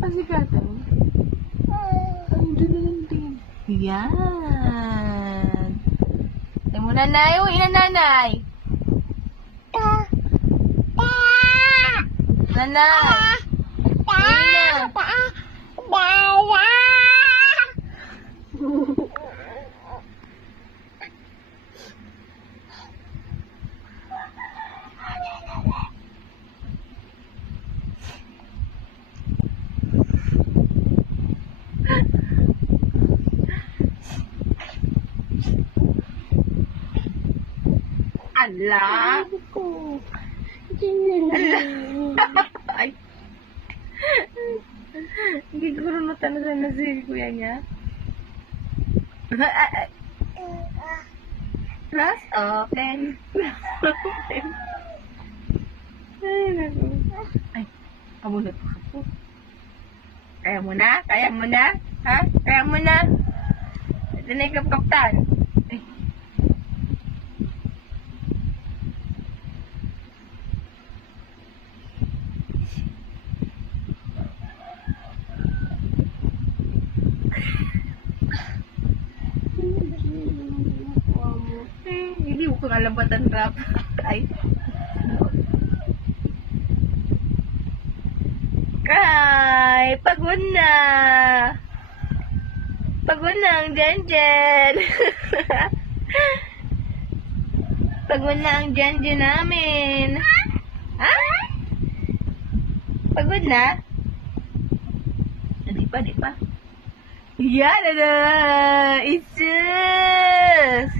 Pasikatan. Ang din. Yan. Ay mo nanay. Uy, nanay. Nanay. Ala. Ay. Hindi ko na tanong na si kuya niya. Plus open. Ay, naku. Ay, kabulot ko po. Kaya mo na? Kaya mo na? Ha? Kaya mo na? Ito na yung kapkaptan. Ay. Hindi ko kung alabatan rap. Ay. Ay, pagod na. Pagod na ang Jenjen. Pagod na ang Jenjen namin. Ha? Pagod na? Di pa. Yan na. Isus.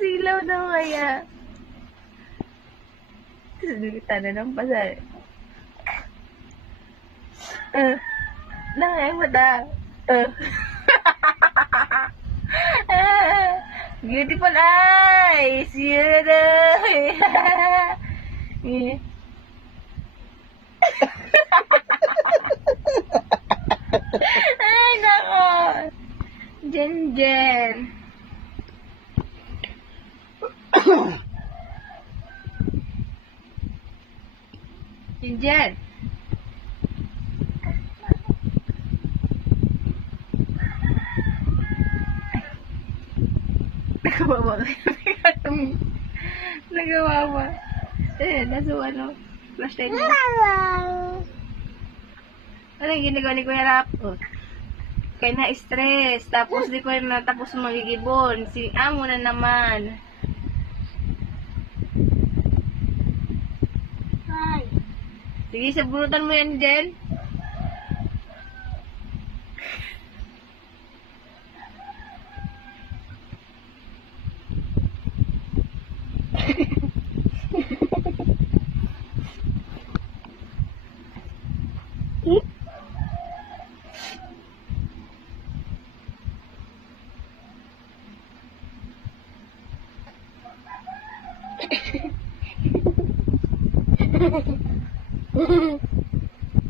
Silaw daw kaya. Sinulita na ng pasal. Nangay mo da. Beautiful eyes. Yun na. Ay, nako. Jenjen. Jenjen. Nagawawa kayo. Nagawawa. Nasa ano? Flashlight mo. Ano yung ginagawa ni Kuya Rap? Kaya na-stress. Tapos di ko na tapos magigibon. Si Amo na naman. Hi. Sige, sabunutan mo yan, Jen.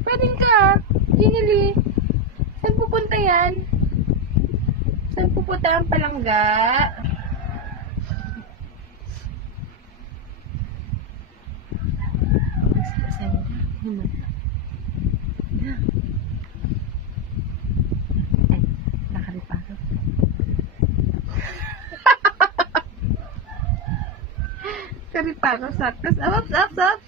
Pwedeng ka, Ginili. Saan pupunta yan? Saan pupunta ang palangga? Nakaripasok. Karipasok, saktos. Ups.